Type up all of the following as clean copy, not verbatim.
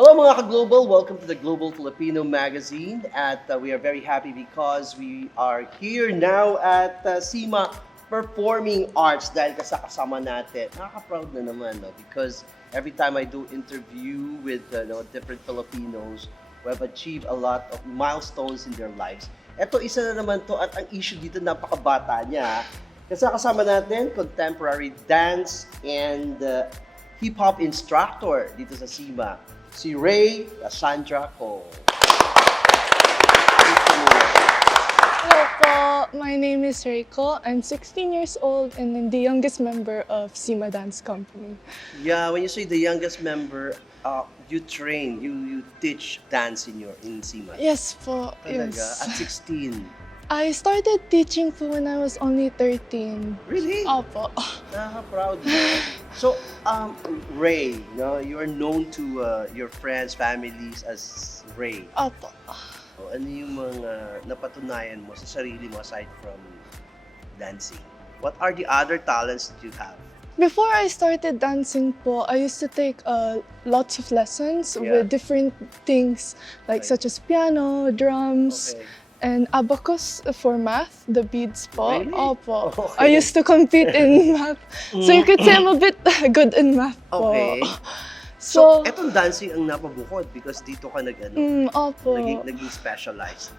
Hello mga ka-Global! Welcome to the Global Filipino Magazine at we are very happy because we are here now at Sima Performing Arts dahil kasama natin. Nakaka-proud na naman because every time I do interview with different Filipinos who have achieved a lot of milestones in their lives. Ito isa na naman to at ang issue dito napakabata niya. Kasama natin contemporary dance and hip-hop instructor dito sa Sima. Si Rei Kassandra Co. Hello po, my name is Rei Co. I'm 16 years old and I'm the youngest member of Sima Dance Company. Yeah, when you say the youngest member, you train, you teach dance in Sima. Yes po, Talaga? yes. At 16. I started teaching po when I was only 13. Really? Opo. Nakaka-proud mo. So, Rei, you are known to your friends, families as Rei. Opo. Ano yung mga napatunayan mo sa sarili mo aside from dancing? What are the other talents that you have? Before I started dancing po, I used to take lots of lessons with different things like such as piano, drums, and abacus for math, the beads po. Really? Opo. Okay. I used to compete in math. So you could say I'm a bit good in math po. Okay. So, etong dancing ang napabukod because dito ka Opo. naging specialized.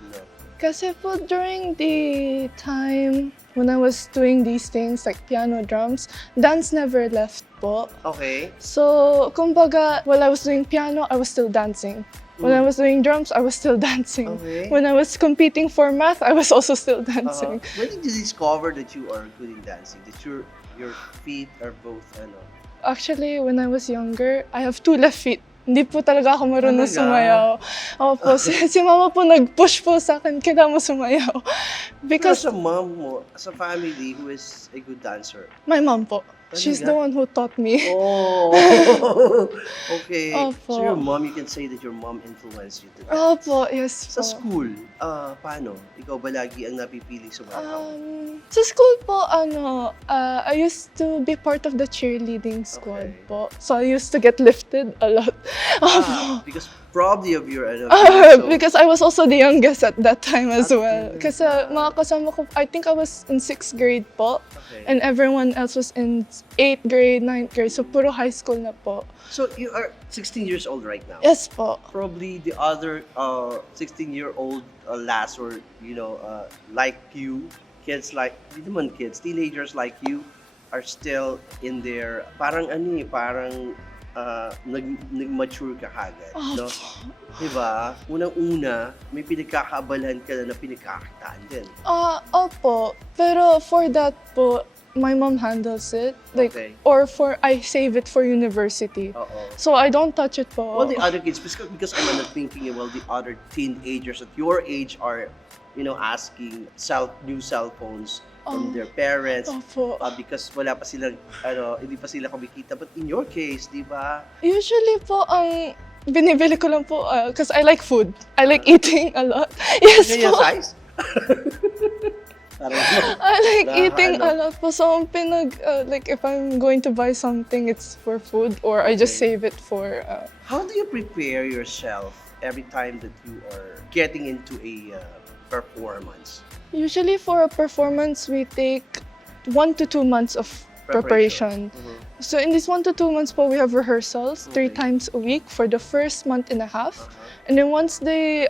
Kasi po during the time when I was doing these things like piano, drums, dance never left po. Okay. So, kumbaga, while I was doing piano, I was still dancing. When I was doing drums, I was still dancing. Okay. When I was competing for math, I was also still dancing. When did you discover that you are good in dancing? That your feet are both Actually, when I was younger, I have two left feet. Hindi po talaga ako marunong Talaga? sumayaw. Opo, si mama po nag-push po sa akin, kailangan mo sumayaw. Because Because sa mom mo, as a family who is a good dancer. my mom po, she's the Talaga? one who taught me. Oh, okay. Opo. So your mom, you can say that your mom influenced you to dance. Opo, yes Sa po. school, paano? Ikaw ba lagi ang napipiling sumayaw? Sa school po, I used to be part of the cheerleading squad Okay. po. So I used to get lifted a lot. Because probably of your so, Because I was also the youngest at that time as Ah, well. talaga? Kasi mga kasama ko, I think I was in 6th grade po. okay. And everyone else was in 8th grade, 9th grade. So puro high school na po. So you are 16 years old right now. Yes po. Probably the other 16-year-old lass or like you, kids like hindi naman kids, teenagers like you are still in their parang nag-mature ka kagad, no? Diba? Unang-una, may pinagkakaabalahan ka na pinagkakitaan din. Opo. Pero for that po, my mom handles it. Like, Okay. or I save it for university. Oo. So I don't touch it po. Well, the other kids, because I'm not thinking, well, the other teenagers at your age are, asking new cell phones from their parents. Opo. Because wala pa silang, hindi pa sila kumikita. But in your case, di ba? Usually po, ang binibili ko lang po, because I like food. I like eating a lot. Yes Ganyan po. size? Parang, I like eating a ano? lot po. So, like, if I'm going to buy something, it's for food or I just Okay. save it for... How do you prepare yourself every time that you are getting into a performance? Usually for a performance, we take 1 to 2 months of preparation. Mhm. So in this 1 to 2 months po, we have rehearsals 3 Okay. times a week for the first month and a half. Uh-huh. And then once the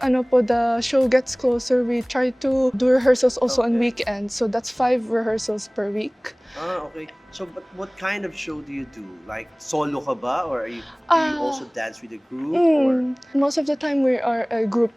show gets closer, we try to do rehearsals also on Okay. weekends. So that's 5 rehearsals per week. Okay. So, but what kind of show do you do? Like, solo ka ba? Or do you also dance with a group? Or Most of the time we are a group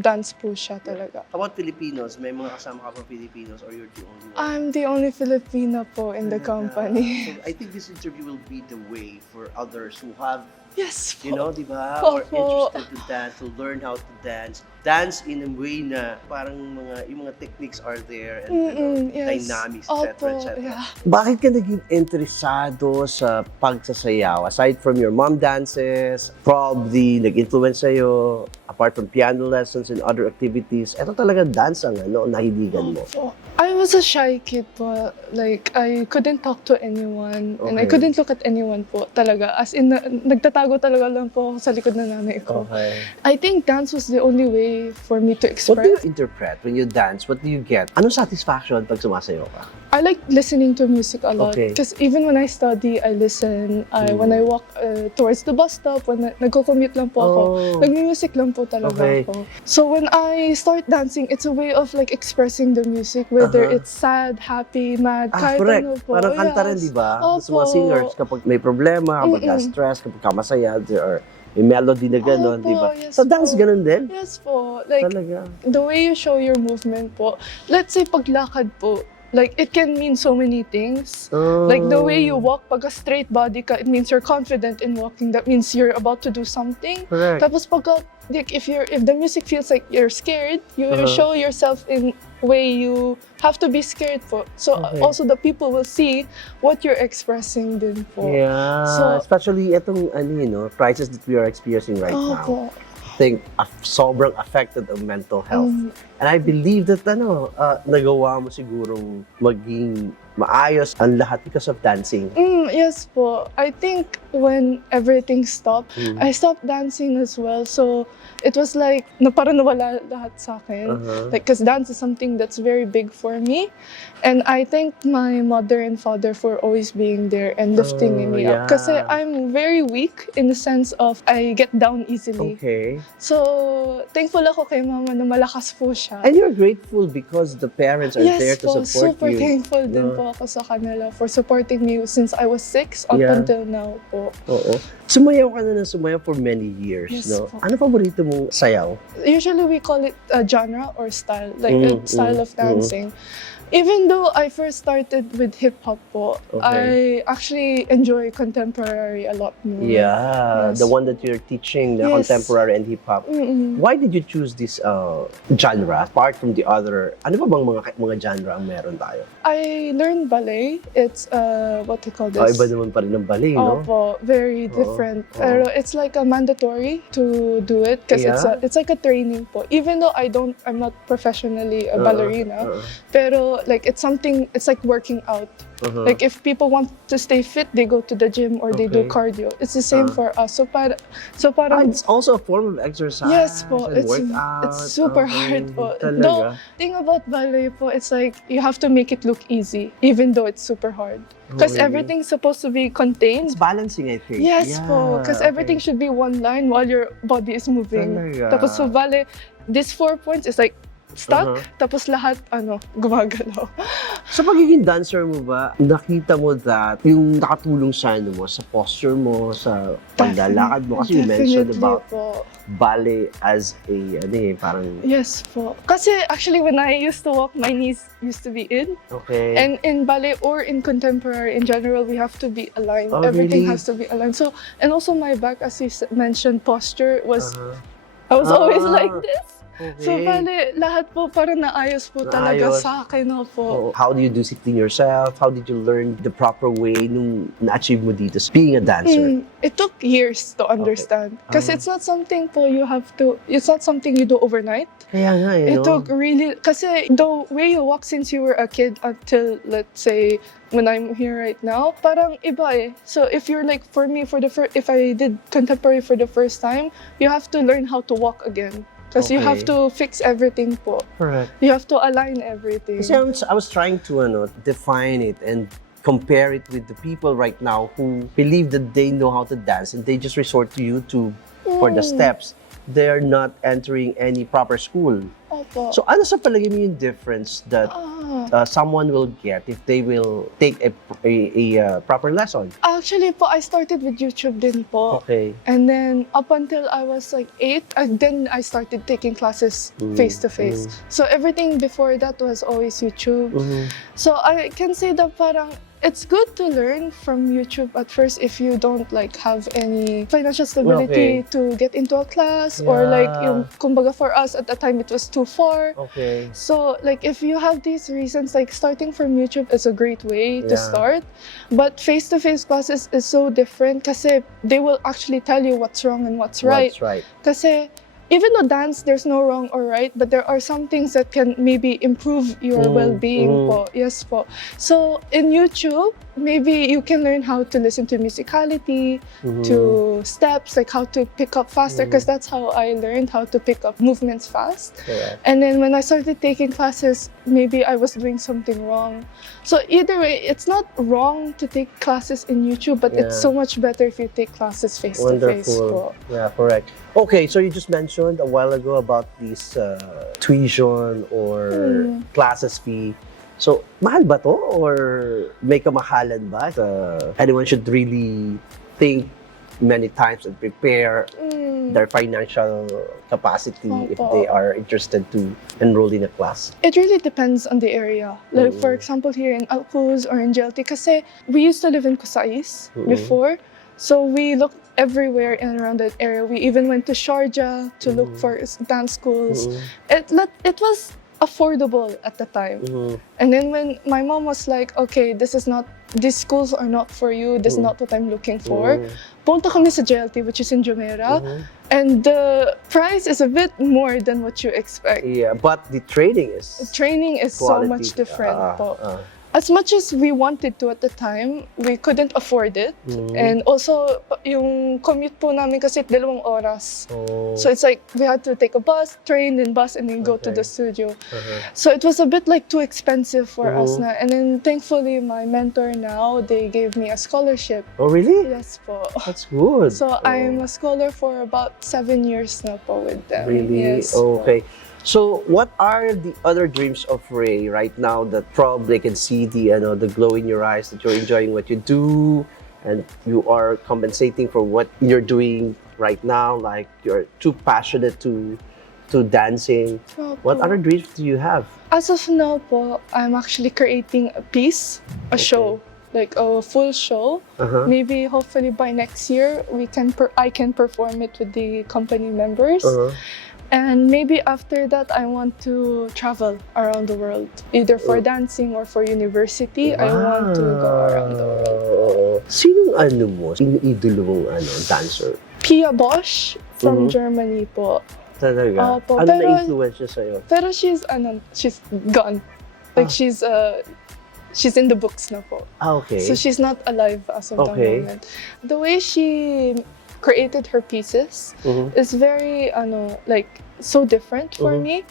dance po siya talaga. how about Filipinos? May mga kasama ka pa Filipinos or you're the only one? I'm the only Filipina po in the company. So, I think this interview will be the way for others who have, Yes po. di ba? Or Opo. interested to dance, to learn how to dance. Dance in a way na parang yung mga techniques are there and Yes. dynamics, Opo, etc. yeah. Bakit ka naging interesado sa pagsasayaw? Aside from your mom dances, probably nag-influence sa'yo, apart from piano lessons and other activities, ito talaga dance ang nahiligan mo. Opo. I was a shy kid po. Like, I couldn't talk to anyone. And I Okay. couldn't look at anyone po talaga. As in, nagtatago talaga lang po ako sa likod ng nanay ko. Okay. I think dance was the only way for me to What do you express. interpret when you dance? What do you get? Anong satisfaction pag sumasayaw ka? I like listening to music a lot. Okay. Because even when I study, I listen. When I walk towards the bus stop, when nagko-commute lang po ako, Oh. nag-music lang po talaga Okay. ako. So when I start dancing, it's a way of like expressing the music, whether it's sad, happy, mad, kahit Correct. ano po. Parang kanta rin, Yes. di ba? Sa mga Opo. singers, kapag may problema, kapag ka-stress, kapag ka masaya, or may melody na gano'n, Opo, di ba? yes Sa dance, po. gano'n din? Yes po. Like, Talaga. the way you show your movement po. Let's say paglakad po, like it can mean so many things. Like the way you walk, pag a straight body ka, it means you're confident in walking. That means you're about to do something. Correct. Tapos pag like if the music feels like you're scared, you show yourself in way you have to be scared po. So Okay. also the people will see what you're expressing din po. Yeah. So- Especially itong crisis that we are experiencing right now. Opo. Think sobrang affected of mental health. And I believe that nagawa mo sigurong maging maayos ang lahat because of dancing. Yes po. I think when everything stopped, I stopped dancing as well. So it was like, parang nawala lahat sa akin. Like, because dance is something that's very big for me. And I thank my mother and father for always being there and lifting me up. Kasi I'm very weak in the sense of I get down easily. Okay. So, thankful ako kay mama na malakas po siya. And you're grateful because the parents are there Yes to po, support super you. thankful din po ako sa kanila for supporting me since I was 6 up Yeah. until now po. Oo. Sumayaw ka na ng sumayaw for many years, Yes no? po. Ano paborito mong sayaw? Usually we call it a genre or style, like a style of dancing. Even though I first started with hip-hop po, I actually enjoy contemporary a lot more. Yeah, Yes. the one that you're teaching, the Yes. contemporary and hip-hop. Why did you choose this genre apart from the other? Ano ba bang mga genre ang meron tayo? I learned ballet. It's what do you call this? Iba naman pa rin ng ballet, no? Opo, very different. Pero it's like a mandatory to do it because it's like a training po. Even though I'm not professionally a ballerina, pero like it's like working out. Like if people want to stay fit, they go to the gym or they do cardio. It's the same for us. So parang It's also a form of exercise. yes po, and it's workout. super hard po. Talaga? Though thing about ballet po, it's like you have to make it look easy, even though it's super hard. Because really? everything's supposed to be contained. It's balancing, I think. Yes po, because everything should be one line while your body is moving. Talaga? Tapos sa ballet, these 4 points is like stuck, tapos lahat gumagalaw. Sa pagiging dancer mo ba, nakita mo that yung nakatulong sa mo, sa posture mo, sa paglalakad mo? Kasi you mentioned about po. ballet as a, parang... Yes po. Kasi actually when I used to walk, my knees used to be in. Okay. And in ballet or in contemporary in general, we have to be aligned. Oh, Everything really? has to be aligned. So, and also my back, as you mentioned, posture was, I was always like this. Okay. So, bale, lahat po parang naayos po talaga Naayos. sa akin na po. How do you discipline yourself? How did you learn the proper way nung na-achieve mo dito being a dancer? It took years to understand. Kasi it's not something po it's not something you do overnight. Kaya nga, It took really, kasi the way you walk since you were a kid until, let's say, when I'm here right now, parang iba eh. So if you're like, for me, if I did contemporary for the first time, you have to learn how to walk again. Because you have to fix everything po. Correct. You have to align everything. Kasi I was trying to define it and compare it with the people right now who believe that they know how to dance and they just resort to YouTube for the steps. They're not entering any proper school. Opo. So ano sa palagay mo yung difference that someone will get if they will take a proper lesson? Actually po, I started with YouTube din po. Okay. And then up until I was like 8, then I started taking classes face to face. So everything before that was always YouTube. So I can say that parang it's good to learn from YouTube at first if you don't like have any financial stability to get into a class or like yung kumbaga for us at the time it was too far. Okay. So like if you have these reasons, like starting from YouTube is a great way to start. But face-to-face classes is so different kasi they will actually tell you what's wrong and what's right. That's right. Kasi even though dance, there's no wrong or right, but there are some things that can maybe improve your well-being po. Yes po. So in YouTube, maybe you can learn how to listen to musicality, to steps, like how to pick up faster, because that's how I learned how to pick up movements fast. And then when I started taking classes, maybe I was doing something wrong. So either way, it's not wrong to take classes in YouTube, but it's so much better if you take classes face-to-face po. Yeah, correct. Okay, so you just mentioned a while ago about this tuition or classes fee. So, mahal ba to? Or may kamahalan ba? Anyone should really think many times and prepare their financial capacity if they are interested to enroll in a class. It really depends on the area. Like for example, here in Alcuz or in GLT, kasi we used to live in Kusais before. So we looked everywhere in and around that area. We even went to Sharjah to look for dance schools. It was affordable at the time. And then when my mom was like, okay, these schools are not for you, this is not what I'm looking for. Punta kami sa JLT, which is in Jumeirah, and the price is a bit more than what you expect. Yeah, but the training is quality. So much different po. As much as we wanted to at the time, we couldn't afford it. And also, yung commute po namin kasi 2 oras. So it's like we had to take a bus, train, and bus, and then go to the studio. So it was a bit like too expensive for us na. And then thankfully, my mentor now, they gave me a scholarship. Oh, really? Yes po. That's good. So I'm a scholar for about 7 years now po with them. Really? Yes, Okay. So, what are the other dreams of Ray right now that probably can see the glow in your eyes, that you're enjoying what you do, and you are compensating for what you're doing right now, like you're too passionate to dancing. What other dreams do you have? As of now po, I'm actually creating a piece, a show, like a full show. Maybe hopefully by next year I can perform it with the company members. And maybe after that, I want to travel around the world, either for dancing or for university. I want to go around the world. Sinong idolo mong dancer? Pia Bosch from Germany po. Talaga? Opo, Ano pero- na-influence siya sa'yo? Pero she's gone. Like she's in the books na po. Okay. So she's not alive as of the moment. The way she created her pieces is very so different for me.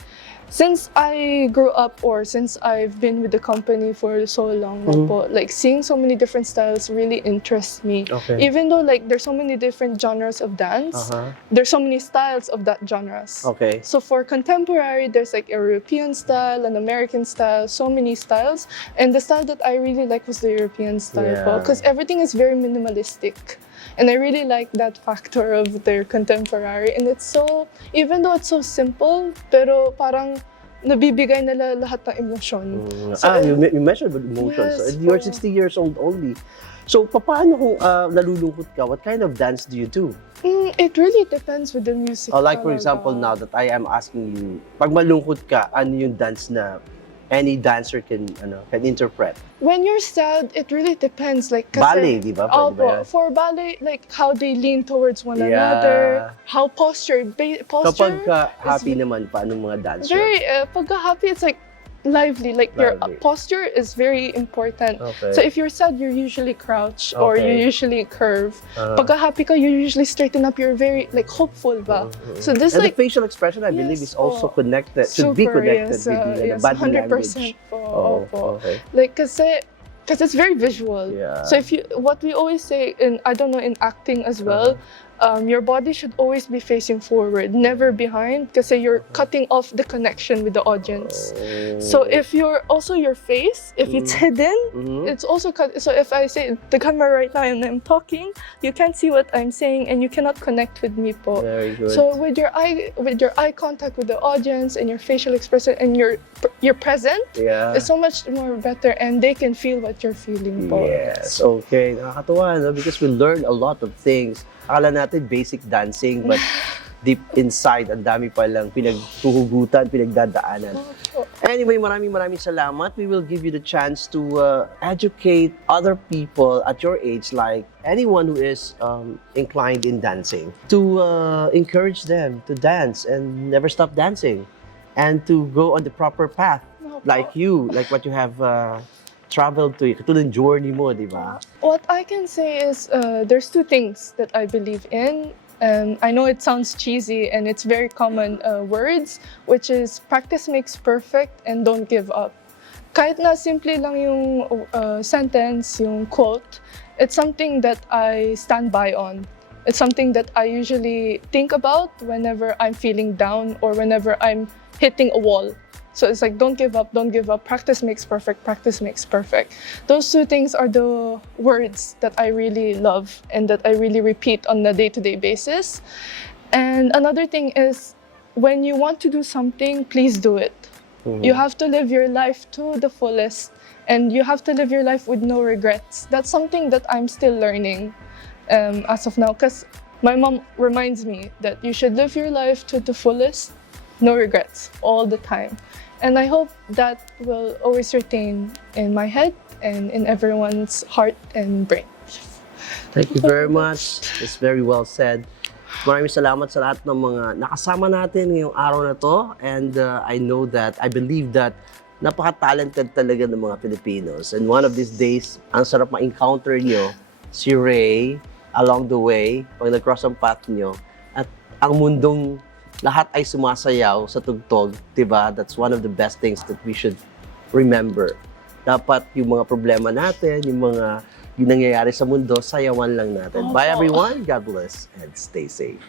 Since I grew up, or since I've been with the company for so long na po, like seeing so many different styles really interests me. Even though like there's so many different genres of dance, there's so many styles of that genres. So for contemporary, there's like a European style, an American style, so many styles. And the style that I really like was the European style po, because everything is very minimalistic. And I really like that factor of their contemporary. And it's so, even though it's so simple, pero parang nabibigay nila lahat ng emosyon. You mentioned about emotions. Yes, You're 60 years old only. So, paano kung nalulungkot ka? What kind of dance do you do? It really depends with the music. Like for example, now that I am asking you, pag malungkot ka, ano yung dance na any dancer can interpret? When you're sad, it really depends. Like Ballet, di ba? Pwede ba yan? For ballet, like how they lean towards one another, how posture. Kapag ka happy naman, paano mga dancer? Very, pagka happy, it's like lively. Like your posture is very important. So if you're sad, you usually crouch or you usually curve. Pagka happy ka, you usually straighten up. You're very like hopeful ba. So this and like the facial expression, I believe, is also connected. Should be connected with the body 100% language. po. Like kasi it's very visual. So what we always say, in I don't know, in acting as well, your body should always be facing forward, never behind, because you're cutting off the connection with the audience. So if your face, if it's hidden, it's also cut. So if I say the camera right now and I'm talking, you can't see what I'm saying and you cannot connect with me po. Very good. So with your eye contact with the audience and your facial expression and your present, it's so much more better and they can feel what you're feeling po. Yes, okay. Nakakatuwa, no? Because we learn a lot of things. Akala natin basic dancing, but deep inside, ang dami palang pinaghuhugutan, pinagdadaanan. Anyway, maraming salamat. We will give you the chance to educate other people at your age, like anyone who is inclined in dancing, to encourage them to dance and never stop dancing, and to go on the proper path, like you, like what you have traveled to. Ito ng journey mo, di ba? What I can say is there's two things that I believe in. I know it sounds cheesy and it's very common words, which is practice makes perfect and don't give up. Kahit na simple lang yung sentence, yung quote, it's something that I stand by on. It's something that I usually think about whenever I'm feeling down or whenever I'm hitting a wall. So it's like, don't give up, practice makes perfect, practice makes perfect. Those two things are the words that I really love and that I really repeat on a day-to-day basis. And another thing is, when you want to do something, please do it. You have to live your life to the fullest, and you have to live your life with no regrets. That's something that I'm still learning as of now, because my mom reminds me that you should live your life to the fullest, no regrets, all the time. And I hope that will always retain in my head and in everyone's heart and brain. Thank you very much. It's very well said. Maraming salamat sa lahat ng mga nakasama natin ngayong araw na to. And I believe that napaka-talented talaga ng mga Filipinos. And one of these days, ang sarap ma-encounter nyo si Rei along the way, pag nag-cross ang path nyo. At ang mundong lahat ay sumasayaw sa tugtog, diba? That's one of the best things that we should remember. Dapat yung mga problema natin, yung nangyayari sa mundo, sayawan lang natin. Bye everyone, God bless, and stay safe.